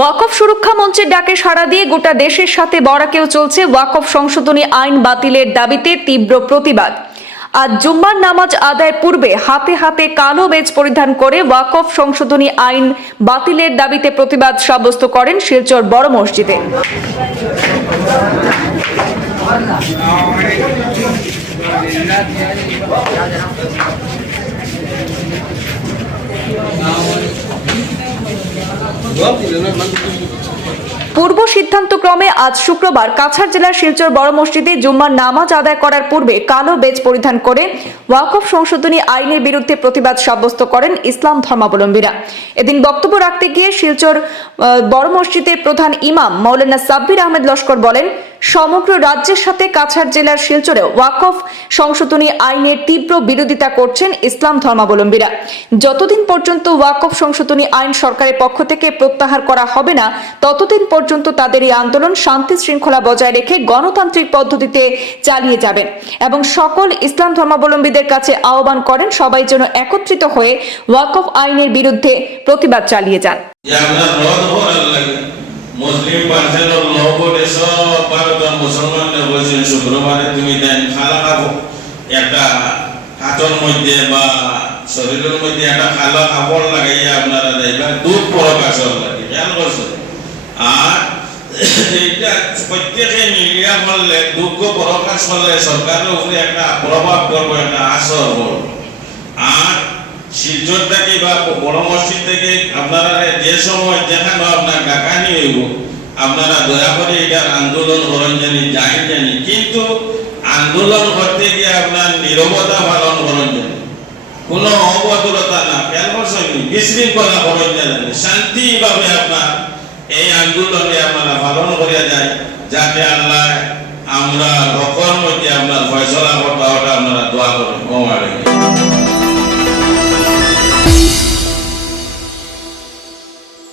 ওয়াকফ সুরক্ষা মঞ্চের ডাকে সাড়া দিয়ে গোটা দেশের সাথে বরাকেও চলছে ওয়াকফ সংশোধনী আইন বাতিলের দাবিতে তীব্র প্রতিবাদ। আজ জুম্মার নামাজ আদায়ের পূর্বে হাতে হাতে কালো বেজ পরিধান করে ওয়াকফ সংশোধনী আইন বাতিলের দাবিতে প্রতিবাদ সাব্যস্ত করেন শিলচর বড় মসজিদে। পূর্ব সিদ্ধান্তক্রমে আজ শুক্রবার কাছাড় জেলার শিলচর বড় মসজিদে জুম্মার নামাজ আদায় করার পূর্বে কালো বেজ পরিধান করে ওয়াকফ সংশোধনী আইনের বিরুদ্ধে প্রতিবাদ সাব্যস্ত করেন ইসলাম ধর্মাবলম্বীরা। এদিন বক্তব্য রাখতে গিয়ে শিলচর বড় মসজিদের প্রধান ইমাম মৌলানা সাব্বির আহমেদ লস্কর বলেন সমগ্র রাজ্যের সাথে কাছাড় জেলার শিলচরে ওয়াকফ সংশোধনী আইনের তীব্র বিরোধিতা করছেন ইসলাম ধর্মাবলম্বীরা। যতদিন পর্যন্ত ওয়াকফ সংশোধনী আইন সরকারের পক্ষ থেকে প্রত্যাহার করা হবে না, ততদিন পর্যন্ত তাদের এই আন্দোলন শান্তি শৃঙ্খলা বজায় রেখে গণতান্ত্রিক পদ্ধতিতে চালিয়ে যাবেন এবং সকল ইসলাম ধর্মাবলম্বীদের কাছে আহ্বান করেন সবাই যেন একত্রিত হয়ে ওয়াকফ আইনের বিরুদ্ধে প্রতিবাদ চালিয়ে যান। মুসলিম পার্সেন্টের লোকরে সব ভারতের মুসলমানদের বলছেন, শুক্রবারে তুমি দেন খালা খাব। একটা হাতের মধ্যে বা শরীরের মধ্যে একটা খালা কাপড় লাগাইয়া আপনারা যাইবা দুধ প্রকাশ লাগে, খেয়াল করছেন আর এইটা প্রত্যেকে মিলিয়া বললে দুঃখ প্রকাশ করলে সরকারের উপরে একটা প্রভাব পড়বে, একটা আসর পড়বে। আর শিলচর থেকে বা বড় মসজিদ থেকে আপনারা যে সময় যেখানে আপনার ডাকানি হইব আপনারা দয়া করে এটার আন্দোলন করেন জানি যাই জানি, কিন্তু আন্দোলন করতে গিয়ে আপনার নিরবতা পালন করেন জানি। কোনো অবদরতা না করছেন বিশৃঙ্খলা করেন জানি। শান্তিভাবে আপনার এই আন্দোলনে আপনারা পালন করিয়া যায় যাতে আল্লাহ আমরা রকম মধ্যে